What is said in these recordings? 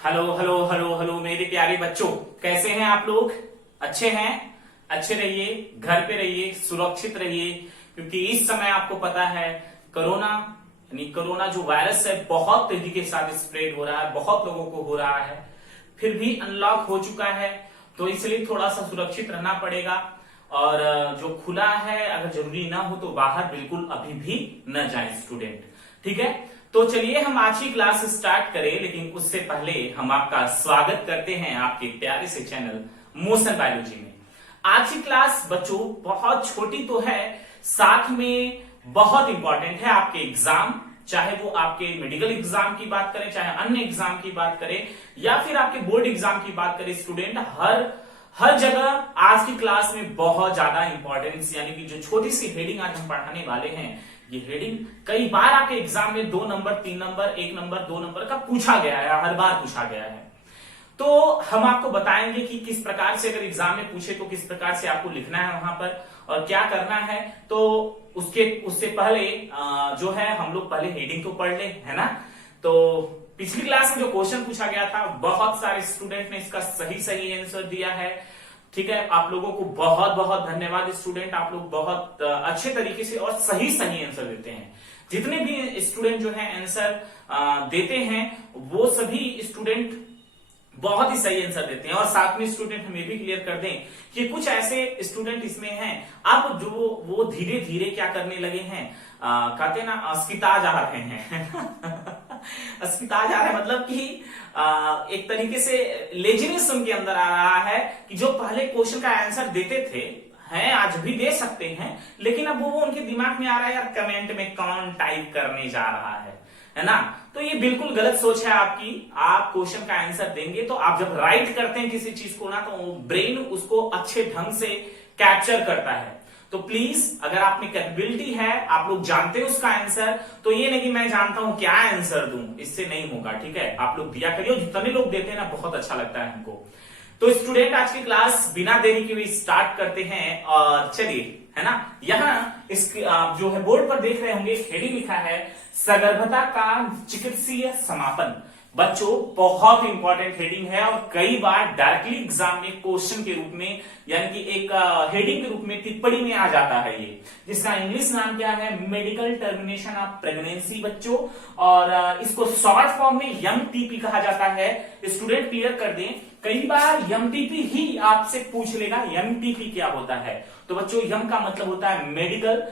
Hello hello hello hello मेरे प्यारे बच्चों, कैसे हैं आप लोग? अच्छे हैं? अच्छे रहिए, घर पे रहिए, सुरक्षित रहिए, क्योंकि इस समय आपको पता है कोरोना यानी कोरोना जो वायरस है बहुत तेजी के साथ स्प्रेड हो रहा है, बहुत लोगों को हो रहा है। फिर भी अनलॉक हो चुका है, तो इसलिए थोड़ा सा सुरक्षित रहना पड़ेगा। और जो खुला है, अगर जरूरी ना हो तो बाहर बिल्कुल अभी भी न जाए स्टूडेंट। ठीक है, तो चलिए हम आज की क्लास स्टार्ट करें, लेकिन उससे पहले हम आपका स्वागत करते हैं आपके प्यारे से चैनल मोशन बायोलॉजी में। आज की क्लास बच्चों बहुत छोटी तो है, साथ में बहुत इंपॉर्टेंट है आपके एग्जाम, चाहे वो आपके मेडिकल एग्जाम की बात करें, चाहे अन्य एग्जाम की बात करें, या फिर आपके बोर्ड एग्जाम की बात करें। स्टूडेंट हर जगह आज की क्लास में बहुत ज्यादा इंपॉर्टेंस, यानी कि जो छोटी सी हेडिंग आज हम पढ़ाने वाले हैं, ये हेडिंग कई बार आपके एग्जाम में 2 नंबर, 3 नंबर, 1 नंबर, 2 नंबर का पूछा गया है, हर बार पूछा गया है। तो हम आपको बताएंगे कि किस प्रकार से अगर एग्जाम में पूछे तो किस प्रकार से आपको लिखना है वहां पर और क्या करना है। तो उससे पहले जो है हम लोग पहले हेडिंग तो पढ़ ले, है ना। तो पिछली क्लास में जो क्वेश्चन पूछा गया था, बहुत सारे स्टूडेंट ने इसका सही आंसर दिया है। ठीक है, आप लोगों को बहुत बहुत धन्यवाद स्टूडेंट, आप लोग बहुत अच्छे तरीके से और सही आंसर देते हैं। जितने भी स्टूडेंट जो है आंसर देते हैं, वो सभी स्टूडेंट बहुत ही सही आंसर देते हैं। और साथ में स्टूडेंट हम ये भी क्लियर कर दें कि कुछ ऐसे स्टूडेंट इसमें हैं अब जो वो धीरे धीरे क्या करने लगे हैं, कहते ना अस्किता जा रहे हैं अस्किता जा रहे हैं, मतलब कि एक तरीके से लेजीनेस उनके अंदर आ रहा है कि जो पहले क्वेश्चन का आंसर देते थे, हैं आज भी दे सकते हैं, लेकिन अब वो उनके दिमाग में आ रहा है यार कमेंट में कौन टाइप करने जा रहा है ना। तो ये बिल्कुल गलत सोच है आपकी। आप क्वेश्चन का आंसर देंगे तो आप जब राइट करते हैं किसी चीज को ना, तो ब्रेन उसको अच्छे ढंग से कैप्चर करता है। तो प्लीज, अगर आप में कैपेबिलिटी है, आप लोग जानते हैं उसका आंसर, तो ये नहीं कि मैं जानता हूं क्या आंसर दूं, इससे नहीं होगा। ठीक है, आप लोग दिया करिए, जितने लोग देते हैं ना बहुत अच्छा लगता है हमको। तो स्टूडेंट आज की क्लास बिना देरी के हुए स्टार्ट करते हैं। और चलिए, है ना, यहाँ इस जो है बोर्ड पर देख रहे होंगे, हेडिंग लिखा है सगर्भता का चिकित्सीय समापन। बच्चों बहुत इंपॉर्टेंट हेडिंग है और कई बार डायरेक्टली एग्जाम में क्वेश्चन के रूप में, यानी कि एक हेडिंग के रूप में टिप्पणी में आ जाता है ये, जिसका इंग्लिश नाम क्या है, मेडिकल टर्मिनेशन ऑफ प्रेगनेंसी बच्चों। और इसको शॉर्ट फॉर्म में एमटीपी कहा जाता है। स्टूडेंट क्लियर कर दें, कई बार एमटीपी ही आपसे पूछ लेगा एमटीपी क्या होता है। तो बच्चों एम का मतलब होता है मेडिकल,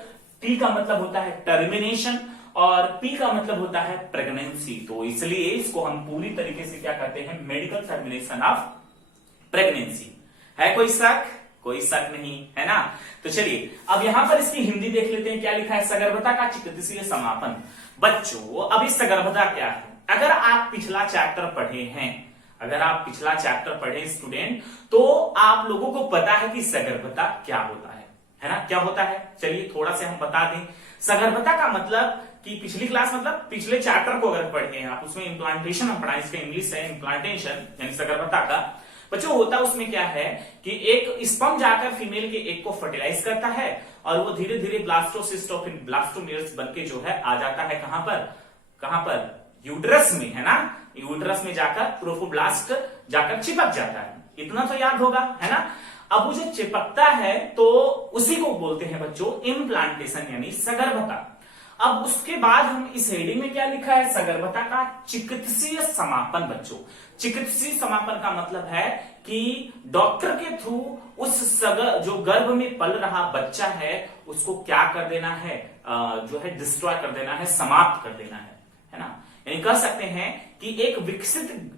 टी का मतलब होता है टर्मिनेशन और पी का मतलब होता है प्रेगनेंसी। तो इसलिए इसको हम पूरी तरीके से क्या कहते हैं, मेडिकल टर्मिनेशन ऑफ प्रेगनेंसी। है कोई शक? कोई शक नहीं, है ना। तो चलिए अब यहां पर इसकी हिंदी देख लेते हैं, क्या लिखा है, सगर्भता का चिकित्सीय समापन। बच्चों अब इस सगर्भता क्या है, अगर आप पिछला चैप्टर पढ़े हैं, अगर आप पिछला चैप्टर पढ़े स्टूडेंट, तो आप लोगों को पता है कि सगर्भता क्या होता है ना, क्या होता है। चलिए थोड़ा से हम बता दें। सगर्भता का मतलब कि पिछली क्लास मतलब पिछले चैप्टर को अगर पढ़े हैं आप, उसमें इम्प्लांटेशन हम पढ़ाएं, इसका इंग्लिश है इम्प्लांटेशन, यानी सगर्भता का बच्चों होता है उसमें क्या है कि एक स्पर्म जाकर फीमेल के एग को फर्टिलाइज करता है और वो धीरे धीरे ब्लास्टोसिस्ट और फिर ब्लास्टोमेयर्स बनके जो है आ जाता है कहां पर यूट्रस में, है ना। यूट्रस में जाकर प्रोफोब्लास्ट जाकर चिपक जाता है, इतना तो याद होगा, है ना। अब वो जो चिपकता है तो उसी को बोलते हैं बच्चों इम्प्लांटेशन, यानी सगर्भता। अब उसके बाद हम इस हेडिंग में क्या लिखा है, सगर्भता का चिकित्सीय समापन। बच्चों चिकित्सीय समापन का मतलब है कि डॉक्टर के थ्रू उस जो गर्भ में पल रहा बच्चा है उसको क्या कर देना है, जो है डिस्ट्रॉय कर देना है, समाप्त कर देना है ना। यानी कह सकते हैं कि एक विकसित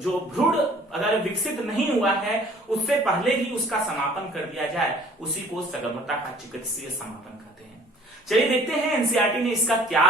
जो भ्रूण अगर विकसित नहीं हुआ है उससे पहले ही उसका समापन कर दिया जाए, उसी को सगर्भता का चिकित्सीय समापन कहते हैं। चलिए देखते हैं एनसीईआरटी ने इसका क्या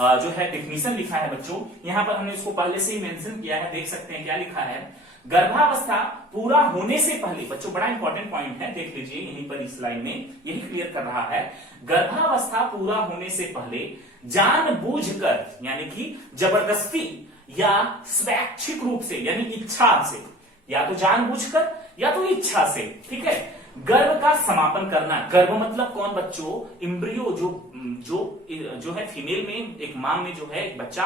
जो है डेफिनेशन लिखा है बच्चों। यहां पर हमने इसको पहले से ही मेंशन किया है, देख सकते हैं क्या लिखा है, गर्भावस्था पूरा होने से पहले। बच्चों बड़ा इंपॉर्टेंट पॉइंट है, देख लीजिए यहीं पर इस लाइन में यही क्लियर कर रहा है, गर्भावस्था पूरा होने से पहले जानबूझकर, यानी कि जबरदस्ती या स्वैच्छिक रूप से, यानी इच्छा से, या तो जानबूझकर या तो इच्छा से, ठीक है, गर्भ का समापन करना। गर्भ मतलब कौन बच्चों, एम्ब्रियो, जो है फीमेल में, एक मां में जो है एक बच्चा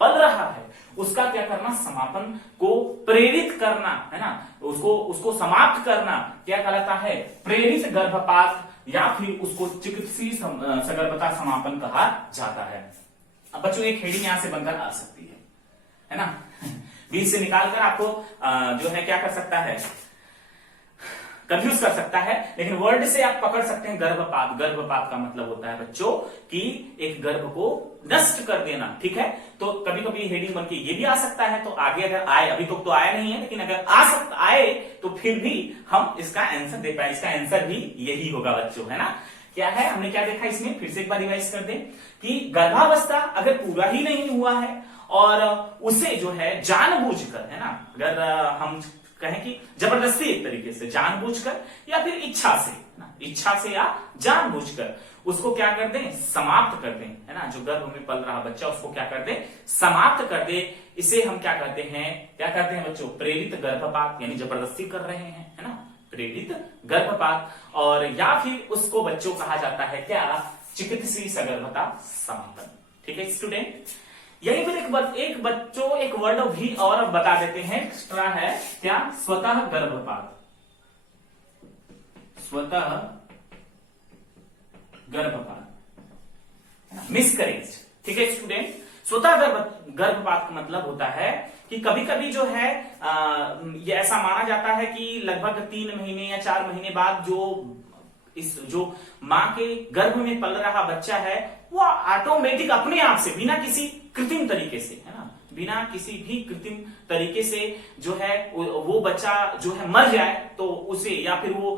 पल रहा है उसका क्या करना, समापन को प्रेरित करना, है ना, उसको समाप्त करना क्या कहलाता है, प्रेरित गर्भपात या फिर उसको चिकित्सीय सगर्भता समापन कहा जाता है। अब बच्चों एक हेडिंग यहां से बनकर आ सकती है ना, बीच से निकालकर आपको जो है क्या कर सकता है, कंफ्यूज कर सकता है, लेकिन वर्ड से आप पकड़ सकते हैं गर्भपात। गर्भपात का मतलब होता है बच्चों कि एक गर्भ को नष्ट कर देना, ठीक है। तो कभी कभी हेडिंग बनके ये भी आ सकता है, तो आगे अगर आए, अभी तो आया नहीं है, लेकिन अगर आए तो फिर भी हम इसका आंसर दे पाए। इसका आंसर भी यही होगा बच्चों, है ना। क्या है, हमने क्या देखा इसमें, फिर से एक बार रिवाइज कर दें कि गर्भावस्था अगर पूरा ही नहीं हुआ है और उसे जो है जानबूझकर, है ना, अगर हम कहें कि जबरदस्ती एक तरीके से जानबूझकर या फिर इच्छा से, ना, इच्छा से या जानबूझकर उसको क्या कर दें, समाप्त कर दें, है ना, जो गर्भ में पल रहा बच्चा उसको क्या कर दे, समाप्त कर दे, इसे हम क्या करते हैं बच्चों, प्रेरित गर्भपात, यानी जबरदस्ती कर रहे हैं, है ना, प्रेरित गर्भपात। और या फिर उसको बच्चों कहा जाता है क्या, चिकित्सीय सगर्भता समापन। ठीक है स्टूडेंट, यही फिर एक वर्ड भी और बता देते हैं, एक्स्ट्रा है क्या, स्वतः गर्भपात, स्वतः गर्भपात, मिसकरेज। ठीक है स्टूडेंट, स्वतः गर्भपात का मतलब होता है कि कभी कभी जो है ये ऐसा माना जाता है कि लगभग 3 महीने या 4 महीने बाद जो मां के गर्भ में पल रहा बच्चा है वो ऑटोमेटिक अपने आप से, बिना किसी कृत्रिम तरीके से, है ना, बिना किसी भी कृत्रिम तरीके से जो है वो बच्चा जो है मर जाए, तो उसे या फिर वो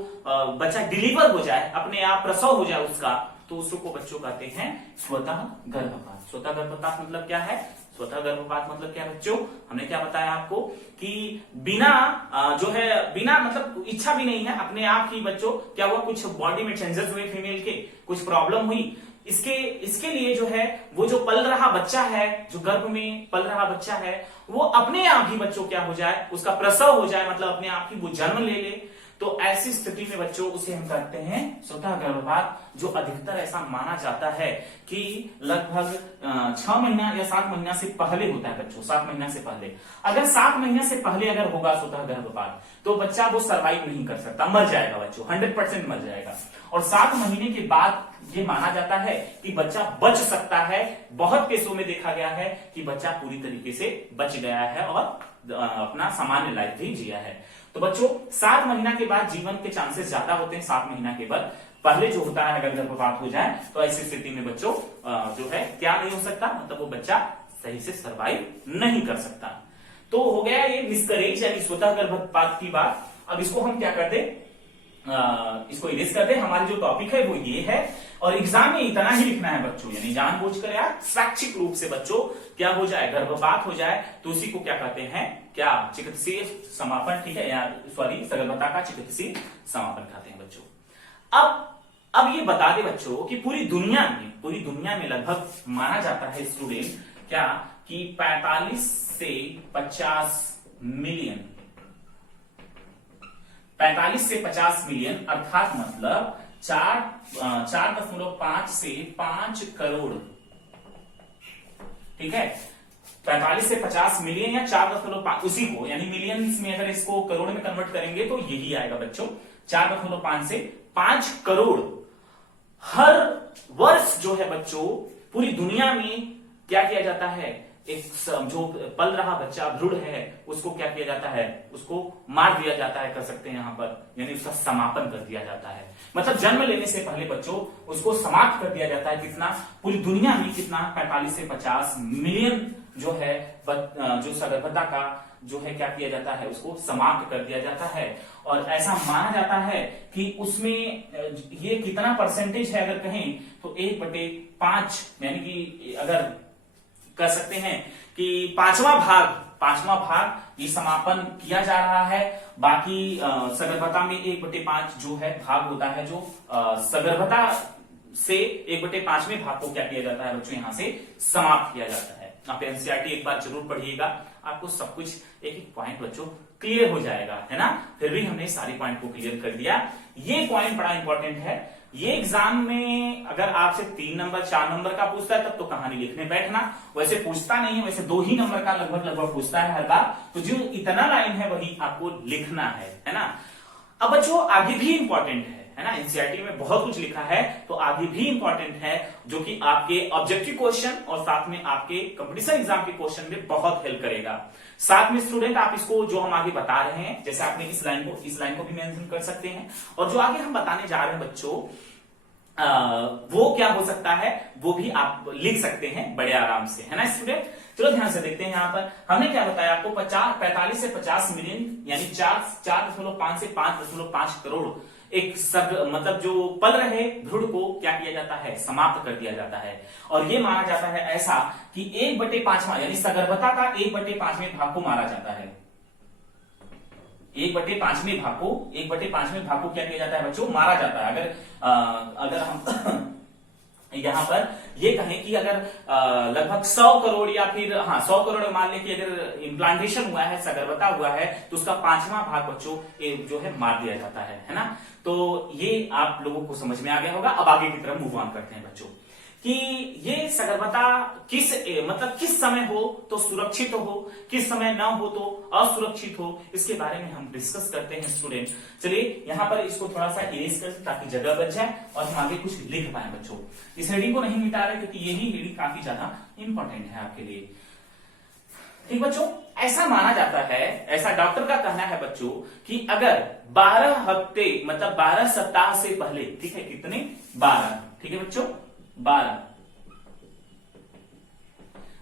बच्चा डिलीवर हो जाए, अपने आप प्रसव हो जाए उसका, तो उसको बच्चों कहते हैं स्वतः गर्भपात। स्वतः गर्भपात मतलब क्या है, स्वतः गर्भपात मतलब क्या है बच्चों, हमने क्या बताया आपको कि बिना जो है बिना मतलब इच्छा भी नहीं है, अपने आप ही बच्चों क्या हुआ, कुछ बॉडी में चेंजेस हुए फीमेल के, कुछ प्रॉब्लम हुई, इसके लिए जो है वो जो पल रहा बच्चा है, जो गर्भ में पल रहा बच्चा है, वो अपने आप ही बच्चों क्या हो जाए, उसका प्रसव हो जाए, मतलब अपने आप ही वो जन्म ले ले, तो ऐसी स्थिति में बच्चों उसे हम कहते हैं स्वतः गर्भपात, जो अधिकतर ऐसा माना जाता है कि लगभग 6 महीना या 7 महीना से पहले होता है बच्चों, 7 महीना से पहले। अगर 7 महीने से पहले अगर होगा स्वतः गर्भपात तो बच्चा वो सर्वाइव नहीं कर सकता, मर जाएगा बच्चों, 100% मर जाएगा। और 7 महीने के बाद ये माना जाता है कि बच्चा बच सकता है। बहुत केसों में देखा गया है कि बच्चा पूरी तरीके से बच गया है और अपना सामान्य लाइफ भी जिया है। तो बच्चों 7 महीना के बाद जीवन के चांसेस ज्यादा होते हैं, 7 महीना के बाद पहले जो होता है अगर गर्भपात हो जाए तो ऐसी स्थिति में बच्चों जो है क्या नहीं हो सकता, मतलब वो बच्चा सही से सर्वाइव नहीं कर सकता। तो हो गया ये मिसकरेज यानी स्वतः गर्भपात की बात। अब इसको हम क्या करते, इसको इरेज करते, हमारी जो टॉपिक है वो ये है, और एग्जाम में इतना ही लिखना है बच्चों, यानी जानबूझकर या स्वैच्छिक रूप से बच्चों क्या हो जाए, गर्भपात हो जाए, तो उसी को क्या कहते हैं, क्या, चिकित्सीय समापन। ठीक है, या सॉरी सगर्भता का चिकित्सीय समापन कहते हैं बच्चों। अब ये बता दे बच्चों कि पूरी दुनिया में लगभग माना जाता है स्टूडेंट क्या कि 45 से 50 मिलियन, 45 से 50 मिलियन अर्थात मतलब 4.5 से 5 करोड़। ठीक है, 45 से 50 मिलियन या 4.5 उसी को, यानी मिलियंस में अगर इसको करोड़ में कन्वर्ट करेंगे तो यही आएगा बच्चों, 4.5 से 5 करोड़ हर वर्ष जो है बच्चों पूरी दुनिया में क्या किया जाता है, एक जो पल रहा बच्चा भ्रूण है उसको क्या किया जाता है, उसको मार दिया जाता है, कर सकते हैं यहां पर, यानी उसका समापन कर दिया जाता है। मतलब जन्म लेने से पहले बच्चों उसको समाप्त कर दिया जाता है। कितना, पूरी दुनिया में कितना, 45 से 50 मिलियन जो है जो सगर्भता का जो है क्या किया जाता है, उसको समाप्त कर दिया जाता है। और ऐसा माना जाता है कि उसमें ये कितना परसेंटेज है अगर कहें तो 1/5, यानी कि अगर कर सकते हैं कि 5वां भाग ये समापन किया जा रहा है। बाकी सगर्भता में 1/5 जो है भाग होता है, जो सगर्भता से 1/5वें भाग को क्या किया जाता है बच्चों, यहां से समाप्त किया जाता है। आप एनसीईआरटी एक बार जरूर पढ़िएगा, आपको सब कुछ एक एक पॉइंट बच्चों क्लियर हो जाएगा, है ना। फिर भी हमने सारी पॉइंट को क्लियर कर दिया। ये पॉइंट बड़ा इंपॉर्टेंट है, ये एग्जाम में अगर आपसे 3 नंबर 4 नंबर का पूछता है तब तो कहानी लिखने बैठना, वैसे पूछता नहीं है, वैसे 2 ही नंबर का लगभग पूछता है हर बार। तो जो इतना लाइन है वही आपको लिखना है ना। अब बच्चों आगे भी इंपॉर्टेंट है ना, एनसीईआरटी में बहुत कुछ लिखा है तो आगे भी इंपॉर्टेंट है जो कि आपके ऑब्जेक्टिव क्वेश्चन और साथ में आपके कंपटीशन एग्जाम के क्वेश्चन में बहुत हेल्प करेगा। साथ में स्टूडेंट आप इसको जो हम आगे बता रहे हैं, जैसे आपने इस लाइन को भी मेंशन कर सकते हैं, और जो आगे हम बताने जा रहे हैं बच्चों वो क्या हो सकता है वो भी आप लिख सकते हैं बड़े आराम से, है ना स्टूडेंट। चलो ध्यान से देखते हैं। यहाँ पर हमने क्या बताया आपको, 45 से 50 मिलियन यानी 4.5 से 5.5 करोड़ एक मतलब जो पल रहे भ्रूण को क्या किया जाता है, समाप्त कर दिया जाता है। और ये माना जाता है ऐसा कि 1/5 यानी सगर्भता का 1/5 भाग को मारा जाता है। 1/5 भाग को क्या किया जाता है बच्चों, मारा जाता है। अगर हम यहां पर ये कहें कि अगर लगभग 100 करोड़ या फिर 100 करोड़ मान ले कि अगर इम्प्लांटेशन हुआ है, सगर्भता हुआ है, तो उसका 5वां भाग बच्चों जो है मार दिया जाता है ना। तो ये आप लोगों को समझ में आ गया होगा। अब आगे की तरफ मूव ऑन करते हैं बच्चों कि ये सगर्भता किस समय हो तो सुरक्षित हो, किस समय ना हो तो असुरक्षित हो, इसके बारे में हम डिस्कस करते हैं स्टूडेंट। चलिए यहाँ पर इसको थोड़ा सा इरेज कर ताकि जगह बच जाए और हम आगे कुछ लिख पाए बच्चों। इस हेडिंग को नहीं मिटा रहे क्योंकि यही हेडिंग काफी ज्यादा इंपॉर्टेंट है आपके लिए। ठीक बच्चों, ऐसा माना जाता है, ऐसा डॉक्टर का कहना है बच्चों कि अगर 12 हफ्ते मतलब 12 सप्ताह से पहले, ठीक है कितने 12, ठीक है बच्चों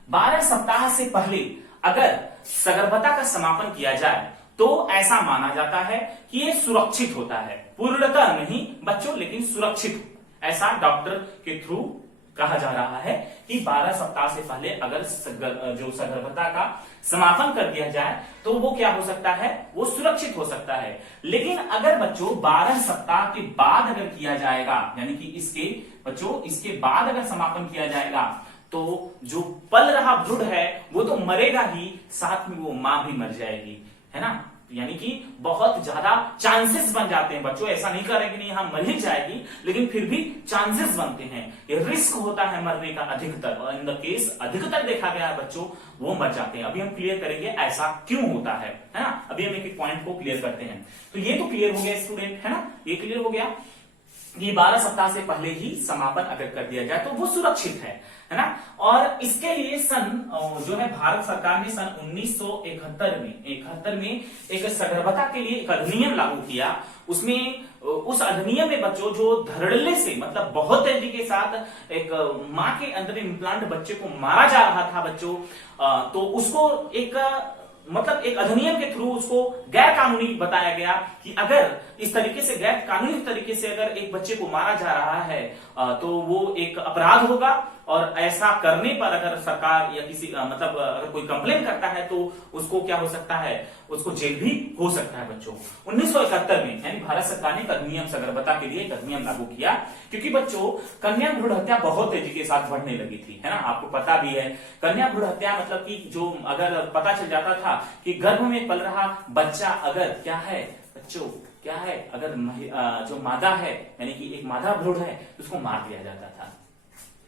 12 सप्ताह से पहले अगर सगर्भता का समापन किया जाए तो ऐसा माना जाता है कि ये सुरक्षित होता है, पूर्णतः नहीं बच्चों लेकिन सुरक्षित, ऐसा डॉक्टर के थ्रू कहा जा रहा है कि 12 सप्ताह से पहले अगर जो सगर्भता का समापन कर दिया जाए तो वो क्या हो सकता है, वो सुरक्षित हो सकता है। लेकिन अगर बच्चों 12 सप्ताह के बाद अगर किया जाएगा, यानी कि इसके बाद अगर समापन किया जाएगा तो जो पल रहा भ्रूण है वो तो मरेगा ही, साथ में वो मां भी मर जाएगी, है ना। यानी कि बहुत ज्यादा चांसेस बन जाते हैं बच्चों, ऐसा नहीं कर रहे कि नहीं यहां मर ही जाएगी, लेकिन फिर भी चांसेस बनते हैं, ये रिस्क होता है मरने का अधिकतर, और इन द केस अधिकतर देखा गया है बच्चों वो मर जाते हैं। अभी हम क्लियर करेंगे ऐसा क्यों होता है ना। अभी हम एक पॉइंट को क्लियर करते हैं। तो ये तो क्लियर हो गया स्टूडेंट, है ना, ये क्लियर हो गया कि 12 सप्ताह से पहले ही समापन अगर कर दिया जाए तो वो सुरक्षित है ना। और इसके लिए जो है भारत सरकार ने सन 1971 में एक सगर्भता के लिए एक अधिनियम लागू किया। उसमें उस अधिनियम में बच्चों जो धड़ल्ले से मतलब बहुत तेजी के साथ एक मां के अंदर इम्प्लांट बच्चे को मारा जा रहा था बच्चों, तो उसको एक अधिनियम के थ्रू उसको गैर कानूनी बताया गया कि अगर इस तरीके से गैर कानूनी तरीके से अगर एक बच्चे को मारा जा रहा है तो वो एक अपराध होगा, और ऐसा करने पर अगर सरकार या किसी अगर कोई कंप्लेन करता है तो उसको क्या हो सकता है, उसको जेल भी हो सकता है बच्चों। 1971 में यानी भारत सरकार ने अधिनियम सगर्भता के लिए एक अधिनियम लागू किया, क्योंकि बच्चों कन्या भ्रूण हत्या बहुत तेजी के साथ बढ़ने लगी थी, है ना। आपको पता भी है कन्या भ्रूण हत्या मतलब कि जो अगर पता चल जाता था कि गर्भ में पल रहा बच्चा अगर क्या है बच्चों, क्या है अगर जो मादा है यानी कि एक मादा भ्रूण है तो उसको मार दिया जाता था,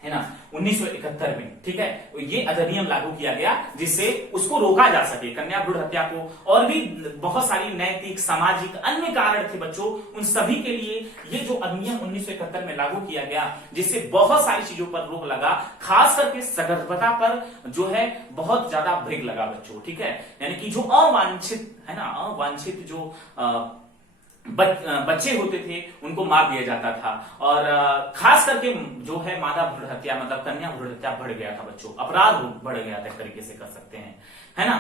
है ना, 1971 में। ठीक है, ये अधिनियम लागू किया गया जिससे उसको रोका जा सके कन्या भ्रूण हत्या को। और भी बहुत सारी नैतिक सामाजिक अन्य कारण थे बच्चों, उन सभी के लिए ये जो अधिनियम 1971 में लागू किया गया जिससे बहुत सारी चीजों पर रोक लगा, खास करके सगर्भता पर जो है बहुत ज्यादा ब्रेक लगा बच्चों। ठीक है, यानी कि जो अवांछित है ना, अवांछित जो बच्चे होते थे उनको मार दिया जाता था, और खास करके जो है मादा भ्रूण हत्या मतलब कन्या भ्रूण हत्या बढ़ गया था बच्चों, अपराध बढ़ गया था, एक तरीके से कर सकते हैं, है ना।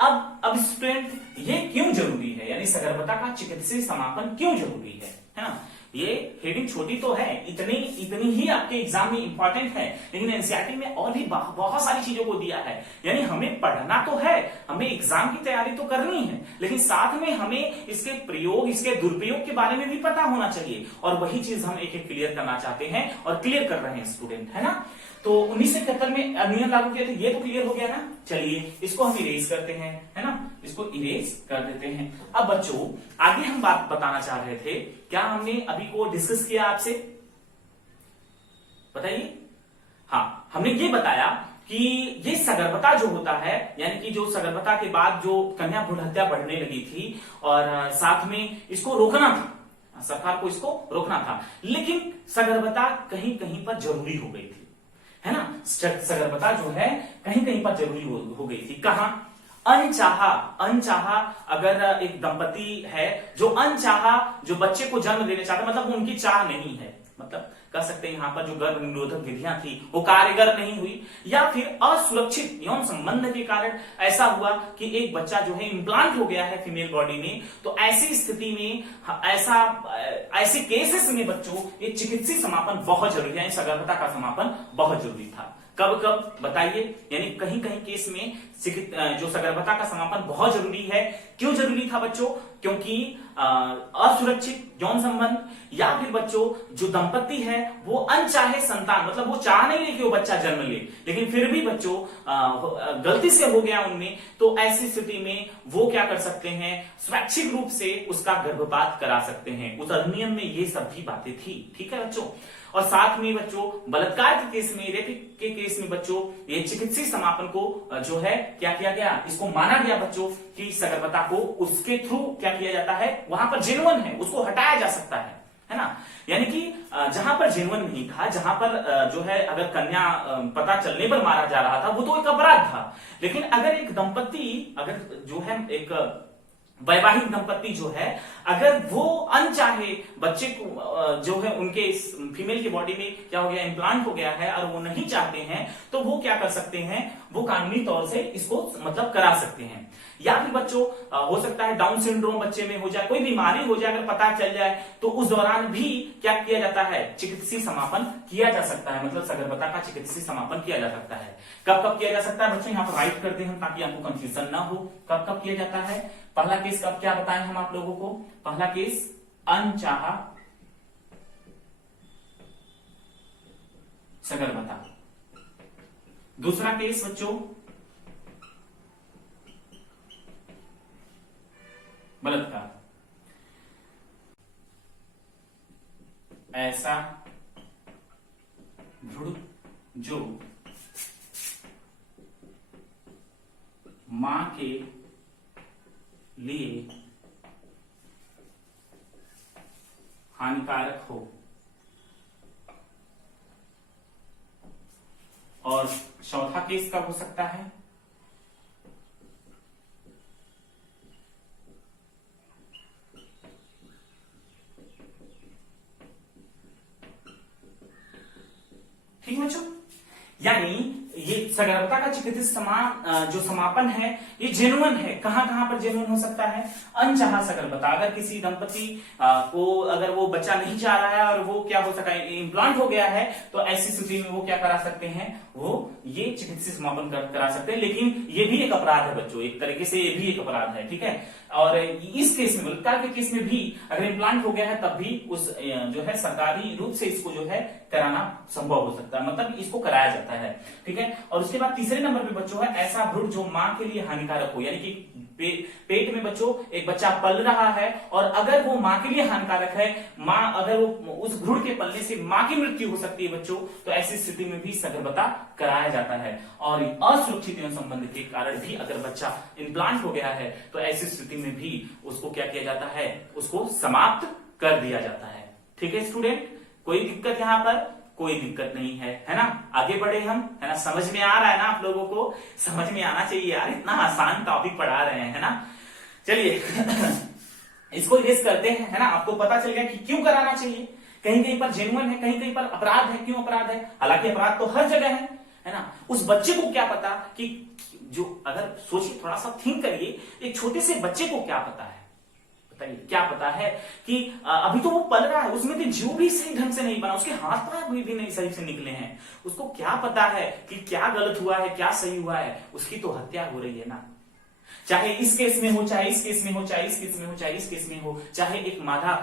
अब स्टूडेंट ये क्यों जरूरी है, यानी सगर्भता का चिकित्सीय समापन क्यों जरूरी है ना। ये हेडिंग छोटी तो है, इतनी ही आपके एग्जाम में इंपॉर्टेंट है, लेकिन एनसीईआरटी में और भी बहुत सारी चीजों को दिया है। यानी हमें पढ़ना तो है, हमें एग्जाम की तैयारी तो करनी है, लेकिन साथ में हमें इसके प्रयोग, इसके दुरुपयोग के बारे में भी पता होना चाहिए, और वही चीज हम एक एक क्लियर करना चाहते हैं और क्लियर कर रहे हैं स्टूडेंट, है ना। तो 1971 में अधिनियम लागू किया था, ये तो क्लियर हो गया ना। चलिए इसको हम इरेज करते हैं, है ना, इसको इरेज कर देते हैं। अब बच्चों आगे हम बात बताना चाह रहे थे, क्या हमने अभी को डिस्कस किया आपसे, बताइए। हाँ, हमने ये बताया कि ये सगर्भता जो होता है, यानी कि जो सगर्भता के बाद जो कन्या भ्रूण हत्या बढ़ने लगी थी और साथ में इसको रोकना था, सरकार को इसको रोकना था, लेकिन सगर्भता कहीं कहीं पर जरूरी हो गई थी, है ना। सगर्भता जो है कहीं कहीं पर जरूरी हो गई थी। कहां? अनचाहा अगर एक दंपति है जो अनचाहा जो बच्चे को जन्म देना चाहता, मतलब वो उनकी चाह नहीं है, मतलब कह सकते हैं यहां पर जो गर्भ निरोधक विधियां थी वो कारगर नहीं हुई, या फिर असुरक्षित यौन संबंध के कारण ऐसा हुआ कि एक बच्चा जो है इम्प्लांट हो गया है फीमेल बॉडी में, तो ऐसी स्थिति में ऐसे केसेस में बच्चों ये चिकित्सीय समापन बहुत जरूरी है, सगर्भता का समापन बहुत जरूरी था। कब कब बताइए? यानी कहीं कहीं केस में जो सगर्भता का समापन बहुत जरूरी है। क्यों जरूरी था बच्चों? क्योंकि असुरक्षित यौन संबंध, या फिर बच्चों जो दंपति है वो अनचाहे संतान, मतलब वो चाह नहीं रहे कि वो बच्चा जन्म ले, लेकिन फिर भी बच्चों गलती से हो गया उनमें, तो ऐसी स्थिति में वो क्या कर सकते हैं? स्वैच्छिक रूप से उसका गर्भपात करा सकते हैं। उस अधिनियम में ये सब भी बातें थी, ठीक है बच्चों। और साथ में बच्चों बलात्कार के केस में, रेप के केस में बच्चों ये चिकित्सीय समापन को जो है क्या किया गया? इसको माना गया बच्चों कि सगर्भता को उसके थ्रू क्या किया जाता है, वहां पर जेन्युइन है उसको हटाया जा सकता है ना। यानी कि जहां पर जेन्युइन नहीं था, जहां पर जो है अगर कन्या पता चलने पर मारा जा रहा था, वो तो एक अपराध था। लेकिन अगर एक दंपति, अगर जो है एक वैवाहिक दंपति जो है, अगर वो अनचाहे बच्चे को जो है उनके फीमेल की बॉडी में क्या हो गया, इम्प्लांट हो गया है, और वो नहीं चाहते हैं, तो वो क्या कर सकते हैं? वो कानूनी तौर से इसको मतलब करा सकते हैं। या फिर बच्चों हो सकता है डाउन सिंड्रोम बच्चे में हो जाए, कोई बीमारी हो जाए, अगर पता चल जाए, तो उस दौरान भी क्या किया जाता है? चिकित्सीय समापन किया जा सकता है, मतलब सगर्भता का चिकित्सीय समापन किया जा सकता है। कब कब किया जा सकता है बच्चों? यहाँ पर राइट करते हैं ताकि आपको कंफ्यूजन ना हो। कब कब किया जाता है? पहला केस कब क्या बताएं हम आप लोगों को? पहला केस अनचाहा सगर्भता। दूसरा केस बच्चों बलात्कार। ऐसा भ्रूण जो मां के लिए हानिकारक हो। और चौथा केस कब हो सकता है? ठीक है बच्चों, यानी ये सगर्भता का चिकित्सीय जो समापन है ये जेन्युइन है। कहां कहां पर जेन्युइन हो सकता है? अनचाहा सगर्भता, अगर किसी दंपति को अगर वो बच्चा नहीं चाह रहा है और वो क्या हो सका इम्प्लांट हो गया है, तो ऐसी स्थिति में वो क्या करा सकते हैं? वो ये चिकित्सीय समापन करा सकते हैं। लेकिन ये भी एक अपराध है बच्चों, एक तरीके से ये भी एक अपराध है, ठीक है। और इस केस में, बलात्कार के केस में भी अगर इम्प्लांट हो गया है, तब भी उस जो है सरकारी रूप से इसको जो है कराना संभव हो सकता है, मतलब इसको कराया जाता है, ठीक है। और उसके बाद तीसरे नंबर पे बच्चों है ऐसा भ्रूण जो मां के लिए हानिकारक हो, यानी कि पेट में बच्चों एक बच्चा पल रहा है और अगर वो मां के लिए हानिकारक है, मां अगर वो उस भ्रूण के पलने से मां की मृत्यु हो सकती है बच्चों, तो ऐसी स्थिति में भी सगर्भता कराया जाता है। और असुरक्षित यौन संबंध के कारण भी अगर बच्चा इम्प्लांट हो गया है, तो ऐसी स्थिति में भी उसको क्या किया जाता है? उसको समाप्त कर दिया जाता है। ठीक है स्टूडेंट, कोई दिक्कत यहाँ पर? कोई दिक्कत नहीं है ना। आगे बढ़े हम, है ना। समझ में आ रहा है ना आप लोगों को? समझ में आना चाहिए यार, इतना आसान टॉपिक पढ़ा रहे हैं, है ना। चलिए इसको इरेज करते हैं, है ना। आपको पता चल गया कि क्यों कराना चाहिए। कहीं कहीं पर जेन्युइन है, कहीं कहीं पर अपराध है। क्यों अपराध है? हालांकि अपराध तो हर जगह है ना। उस बच्चे को क्या पता कि जो, अगर सोचिए थोड़ा सा थिंक करिए, एक छोटे से बच्चे को क्या पता है? बताइए क्या पता है कि अभी तो वो पल रहा है, उसमें तो जीव भी सही ढंग से नहीं बना, उसके हाथ पैर भी नहीं सही से निकले हैं। उसको क्या पता है कि क्या गलत हुआ है, क्या सही हुआ है? उसकी तो हत्या हो रही है ना। चाहे इस केस में हो, चाहे इस केस में हो, चाहे इस केस में हो, चाहे इस केस में हो, चाहे एक मादा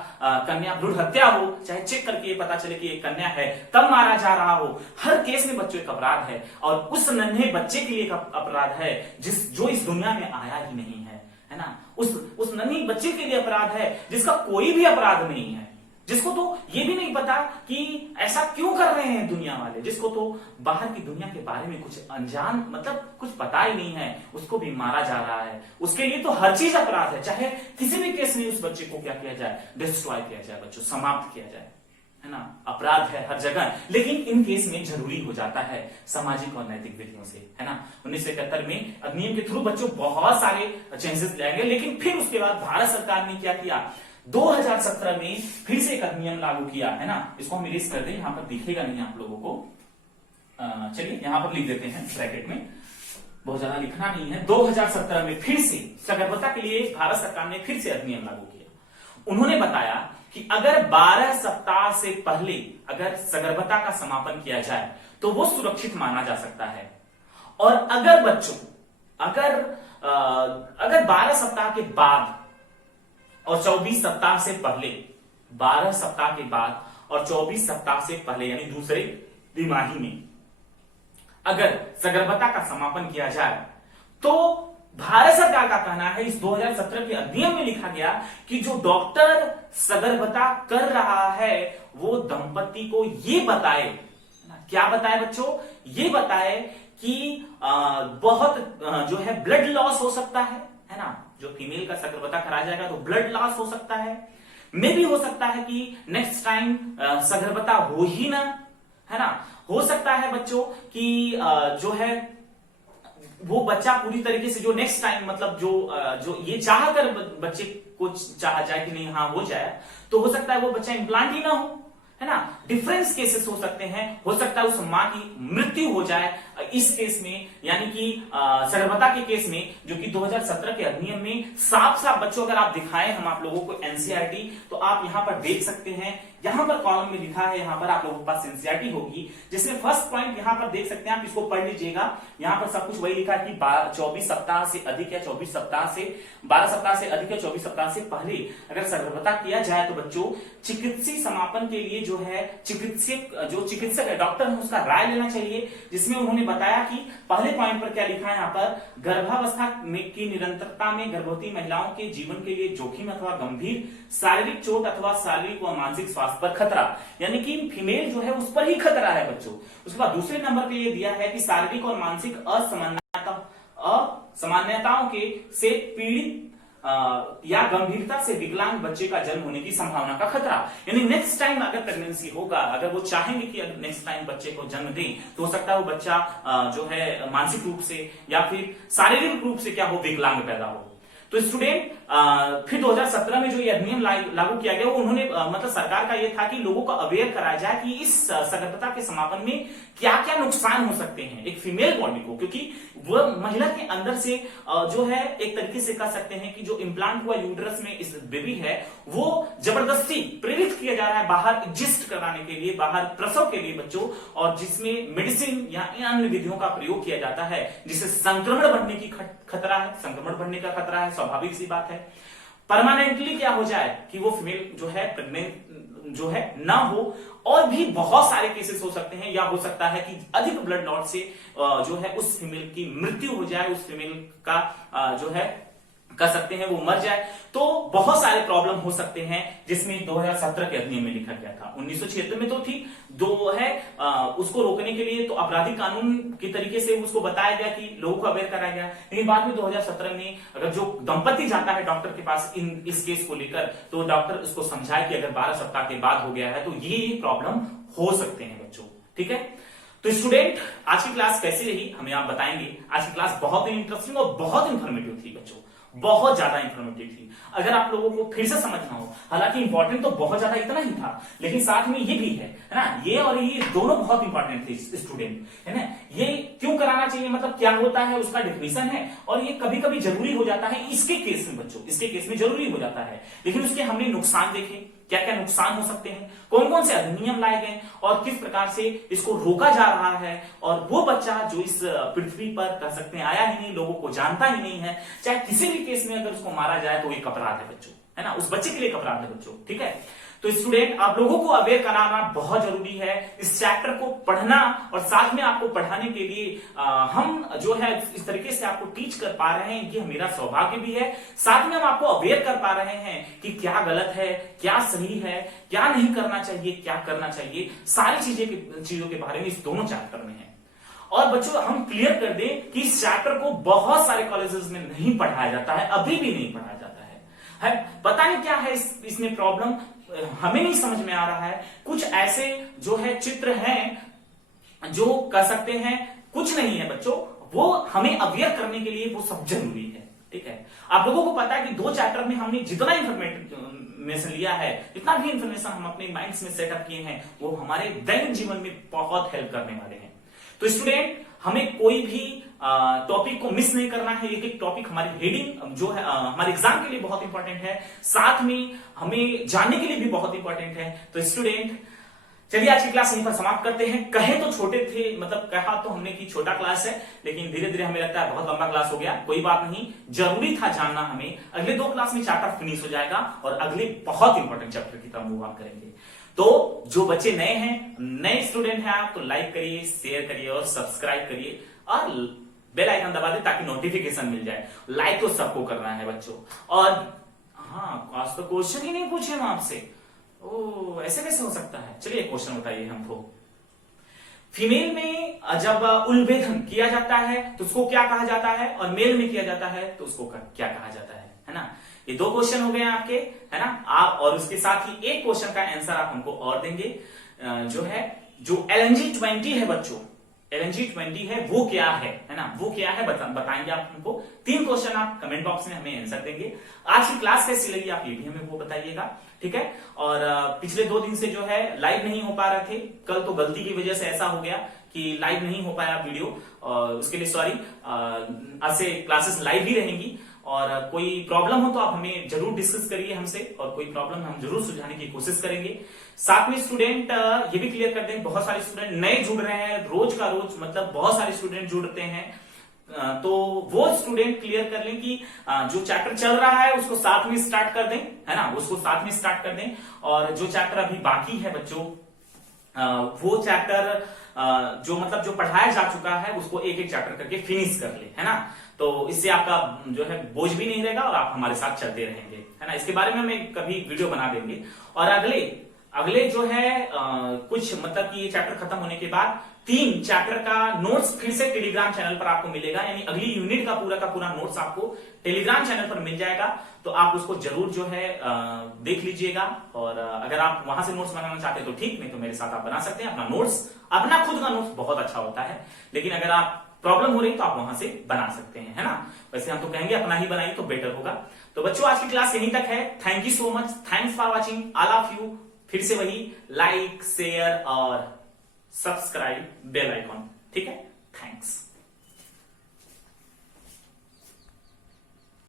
कन्या भ्रूण हत्या हो, चाहे चेक करके पता चले कि एक कन्या है तब मारा जा रहा हो, हर केस में बच्चों एक अपराध है। और उस नन्हे बच्चे के लिए एक अपराध है जो इस दुनिया में आया ही नहीं है ना। उस नन्ही बच्चे के लिए अपराध है जिसका कोई भी अपराध नहीं है, जिसको तो ये भी नहीं पता कि ऐसा क्यों कर रहे हैं दुनिया वाले, जिसको तो बाहर की दुनिया के बारे में कुछ अनजान मतलब कुछ पता ही नहीं है, उसको भी मारा जा रहा है। उसके लिए तो हर चीज अपराध है, चाहे किसी भी केस में उस बच्चे को क्या किया जाए, डिस्ट्रॉय किया जाए, बच्चों समाप्त किया जाए, है ना। अपराध है हर जगह, लेकिन इन केस में जरूरी हो जाता है सामाजिक और नैतिक विधियों से, है ना। 1971 में अधिनियम के थ्रू बच्चों बहुत सारे चेंजेस लाएंगे, लेकिन फिर उसके बाद भारत सरकार ने क्या किया, 2017 में फिर से एक अधिनियम लागू किया, है ना। इसको हम इरेज कर दें, यहां पर दिखेगा नहीं आप लोगों को, चलिए यहां पर लिख देते हैं ब्रैकेट में, बहुत ज्यादा लिखना नहीं है। 2017 में फिर से सगर्भता के लिए भारत सरकार ने फिर से अधिनियम लागू किया। उन्होंने बताया कि अगर 12 सप्ताह से पहले अगर सगर्भता का समापन किया जाए तो वो सुरक्षित माना जा सकता है, और अगर बच्चों अगर 12 सप्ताह के बाद और 24 सप्ताह से पहले, 12 सप्ताह के बाद और 24 सप्ताह से पहले यानी दूसरे तिमाही में अगर सगर्भता का समापन किया जाए तो भारत सरकार का कहना है, इस 2017 के अधिनियम में लिखा गया कि जो डॉक्टर सगर्भता कर रहा है वो दंपति को ये बताए, क्या बताए बच्चों, ये बताए कि बहुत जो है ब्लड लॉस हो सकता है ना। जो फीमेल का सगर्भता कराया जाएगा तो ब्लड लॉस हो सकता है, मे भी हो सकता है कि नेक्स्ट टाइम सगर्भता हो ही ना, है ना। हो सकता है बच्चों कि जो है वो बच्चा पूरी तरीके से जो नेक्स्ट टाइम मतलब जो ये चाह कर बच्चे को चाहा जाए कि नहीं हाँ हो जाए, तो हो सकता है वो बच्चा इम्प्लांट ही ना हो, है ना। डिफरेंस केसेस हो सकते हैं, हो सकता है उस मां की मृत्यु हो जाए इस केस में, यानी कि सगर्भता के केस में, जो कि 2017 के अधिनियम में साफ साफ बच्चों अगर आप दिखाएं हम आप लोगों को एनसीईआरटी, तो आप यहां पर देख सकते हैं, यहां पर कॉलम में लिखा है, यहां पर आप लोगों के पास एनसीईआरटी होगी, जिसमें फर्स्ट पॉइंट यहां पर देख सकते हैं आप, इसको पढ़ लीजिएगा। यहां पर सब कुछ वही लिखा है कि 24 सप्ताह से अधिक या 24 सप्ताह से 12 सप्ताह से अधिक या 24 सप्ताह से पहले अगर सगर्भता किया जाए तो बच्चों चिकित्सीय समापन के लिए जो है चिकित्सक है, डॉक्टर है, उसका राय लेना चाहिए। जिसमें उन्होंने बताया कि पहले पॉइंट पर क्या लिखा है, यहां पर गर्भावस्था की निरंतरता में गर्भवती महिलाओं के जीवन के लिए जोखिम अथवा गंभीर शारीरिक चोट अथवा शारीरिक व मानसिक स्वास्थ्य पर खतरा, यानी कि फीमेल जो है उस पर ही खतरा है बच्चों। उसके बाद दूसरे नंबर पे ये दिया है कि शारीरिक और मानसिक असामान्यताओं के से पीड़ित या गंभीरता से विकलांग बच्चे का जन्म होने की संभावना का खतरा, यानी नेक्स्ट टाइम अगर प्रेगनेंसी होगा, अगर वो चाहेंगे कि नेक्स्ट टाइम बच्चे को जन्म दें, तो हो सकता है वो बच्चा जो है मानसिक रूप से या फिर शारीरिक रूप से क्या हो, विकलांग पैदा हो। तो स्टूडेंट फिर 2017 में जो ये अधिनियम लागू किया गया, वो उन्होंने मतलब सरकार का ये था कि लोगों को अवेयर कराया जाए कि इस सगर्भता के समापन में क्या क्या नुकसान हो सकते हैं एक फीमेल बॉडी को, क्योंकि वो महिला के अंदर से जो है एक तरीके से कह सकते हैं कि जो इम्प्लांट हुआ यूट्रस में इस बेबी है, वो जबरदस्ती प्रेरित किया जा रहा है बाहर एग्जिस्ट कराने के लिए, बाहर प्रसव के लिए बच्चों, और जिसमें मेडिसिन या अन्य विधियों का प्रयोग किया जाता है, जिससे संक्रमण बढ़ने की खतरा है, संक्रमण बढ़ने का खतरा है, स्वाभाविक सी बात है। परमानेंटली क्या हो जाए कि वो फीमेल जो है प्रेग्नेंट जो है ना हो, और भी बहुत सारे केसेस हो सकते हैं, या हो सकता है कि अधिक ब्लड लॉस से जो है उस फीमेल की मृत्यु हो जाए, उस फीमेल का जो है कर सकते हैं वो मर जाए। तो बहुत सारे प्रॉब्लम हो सकते हैं, जिसमें 2017 के अधिनियम में लिखा गया था। 1976 में तो थी, दो है उसको रोकने के लिए तो आपराधिक कानून के तरीके से उसको बताया गया कि लोगों को अवेयर कराया गया, लेकिन बाद में 2017 में अगर जो दंपति जाता है डॉक्टर के पास इस केस को लेकर, तो डॉक्टर उसको समझाए कि अगर 12 सप्ताह के बाद हो गया है तो ये प्रॉब्लम हो सकते हैं बच्चों, ठीक है। तो स्टूडेंट आज की क्लास कैसी रही हमें आप बताएंगे। आज की क्लास बहुत ही इंटरेस्टिंग और बहुत इंफॉर्मेटिव थी बच्चों, बहुत ज्यादा इंफॉर्मेटिव थी। अगर आप लोगों को फिर से समझना हो, हालांकि इंपॉर्टेंट तो बहुत ज्यादा इतना ही था, लेकिन साथ में ये भी है ना, ये और ये दोनों बहुत इंपॉर्टेंट थे स्टूडेंट, है ना। ये क्यों कराना चाहिए, मतलब क्या होता है उसका डेफिनेशन है, और ये कभी कभी जरूरी हो जाता है इसके केस में बच्चों, इसके केस में जरूरी हो जाता है। लेकिन उसके हमने नुकसान देखे, क्या क्या नुकसान हो सकते हैं, कौन कौन से अधिनियम लाए गए और किस प्रकार से इसको रोका जा रहा है, और वो बच्चा जो इस पृथ्वी पर कह सकते हैं आया ही नहीं, लोगों को जानता ही नहीं है, चाहे किसी भी केस में अगर उसको मारा जाए तो एक अपराध है बच्चों, है ना, उस बच्चे के लिए एक अपराध है बच्चों, ठीक है। तो स्टूडेंट, आप लोगों को अवेयर कराना बहुत जरूरी है। इस चैप्टर को पढ़ना और साथ में आपको पढ़ाने के लिए हम जो है इस तरीके से आपको टीच कर पा रहे हैं, ये मेरा सौभाग्य भी है। साथ में हम आपको अवेयर कर पा रहे हैं कि क्या गलत है, क्या सही है, क्या नहीं करना चाहिए, क्या करना चाहिए, सारी चीजों के बारे में इस दोनों चैप्टर में है। और बच्चों, हम क्लियर कर दें कि इस चैप्टर को बहुत सारे कॉलेजेस में नहीं पढ़ाया जाता है, अभी भी नहीं पढ़ाया जाता है। पता नहीं क्या है इसमें प्रॉब्लम, हमें नहीं समझ में आ रहा है। कुछ ऐसे जो है चित्र हैं जो कर सकते हैं, कुछ नहीं है बच्चों, वो हमें अवेयर करने के लिए वो सब जरूरी है। ठीक है, आप लोगों को पता है कि 2 चैप्टर में हमने जितना इंफॉर्मेशन लिया है, जितना भी इंफॉर्मेशन हम अपने माइंड्स में सेटअप किए हैं, वो हमारे दैनिक जीवन में बहुत हेल्प करने वाले हैं। तो स्टूडेंट, हमें कोई भी टॉपिक को मिस नहीं करना है। एक एक टॉपिक हमारी हेडिंग जो है हमारे एग्जाम के लिए बहुत इंपॉर्टेंट है, साथ में हमें जानने के लिए भी बहुत इंपॉर्टेंट है। तो स्टूडेंट, चलिए आज की क्लास यहीं पर समाप्त करते हैं। कहे तो छोटे थे, मतलब कहा तो हमने कि छोटा क्लास है, लेकिन धीरे धीरे हमें लगता है बहुत लंबा क्लास हो गया। कोई बात नहीं, जरूरी था जानना हमें। अगले 2 क्लास में चैप्टर फिनिश हो जाएगा और अगले बहुत इंपॉर्टेंट चैप्टर की तरफ मूव ऑन करेंगे। तो जो बच्चे नए हैं, नए स्टूडेंट हैं आप, तो लाइक करिए, शेयर करिए और सब्सक्राइब करिए और बेल आइकन दबा दे ताकि नोटिफिकेशन मिल जाए। लाइक तो सबको करना है बच्चों। और हाँ, आज तो क्वेश्चन ही नहीं पूछे हम आपसे। ओ, ऐसे कैसे हो सकता है? चलिए क्वेश्चन बताइए हमको। फीमेल में जब उलभेदन किया जाता है तो उसको क्या कहा जाता है, और मेल में किया जाता है तो उसको क्या कहा जाता है ना? ये 2 क्वेश्चन हो गए आपके, है ना? आप और उसके साथ ही एक क्वेश्चन का आंसर आप हमको और देंगे, जो LNG-20 है बच्चों, LNG-20 है वो क्या है ना? वो क्या है बताएंगे आप हमको। 3 क्वेश्चन आप कमेंट बॉक्स में हमें आंसर देंगे। आज की क्लास कैसी लगी आप ये भी हमें वो बताइएगा, ठीक है? और पिछले 2 दिन से जो है लाइव नहीं हो पा रहे थे, कल तो गलती की वजह से ऐसा हो गया कि लाइव नहीं हो पाया वीडियो, और उसके लिए सॉरी। आज से क्लासेस लाइव ही रहेंगी, और कोई प्रॉब्लम हो तो आप हमें जरूर डिस्कस करिए हमसे, और कोई प्रॉब्लम हम जरूर सुलझाने की कोशिश करेंगे। साथ में स्टूडेंट ये भी क्लियर कर दें, बहुत सारे स्टूडेंट नए जुड़ रहे हैं, रोज का रोज, मतलब बहुत सारे स्टूडेंट जुड़ते हैं। तो वो स्टूडेंट क्लियर कर लें कि जो चैप्टर चल रहा है उसको साथ में स्टार्ट कर दें, है ना? उसको साथ में स्टार्ट कर दें, और जो चैप्टर अभी बाकी है बच्चों, वो चैप्टर जो पढ़ाया जा चुका है उसको एक एक चैप्टर करके फिनिश कर ले, है ना? तो इससे आपका जो है बोझ भी नहीं रहेगा और आप हमारे साथ चलते रहेंगे, है ना? इसके बारे में हम कभी वीडियो बना देंगे। और अगले जो है कुछ मतलब कि ये चैप्टर खत्म होने के बाद 3 चैप्टर का नोट्स फिर से टेलीग्राम चैनल पर आपको मिलेगा, यानी अगली यूनिट का पूरा नोट्स आपको टेलीग्राम चैनल पर मिल जाएगा। तो आप उसको जरूर जो है देख लीजिएगा, और अगर आप वहां से नोट्स बनाना चाहते हैं तो ठीक, नहीं तो मेरे साथ आप बना सकते हैं अपना नोट्स। अपना खुद का नोट्स बहुत अच्छा होता है, लेकिन अगर आप प्रॉब्लम हो रही तो आप वहां से बना सकते हैं, है ना? वैसे हम तो कहेंगे अपना ही बनाइए तो बेटर होगा। तो बच्चों, आज की क्लास यहीं तक है। Thank you so much, thanks for watching all of you. फिर से वही लाइक, शेयर और सब्सक्राइब, बेल आइकॉन, ठीक है? थैंक्स।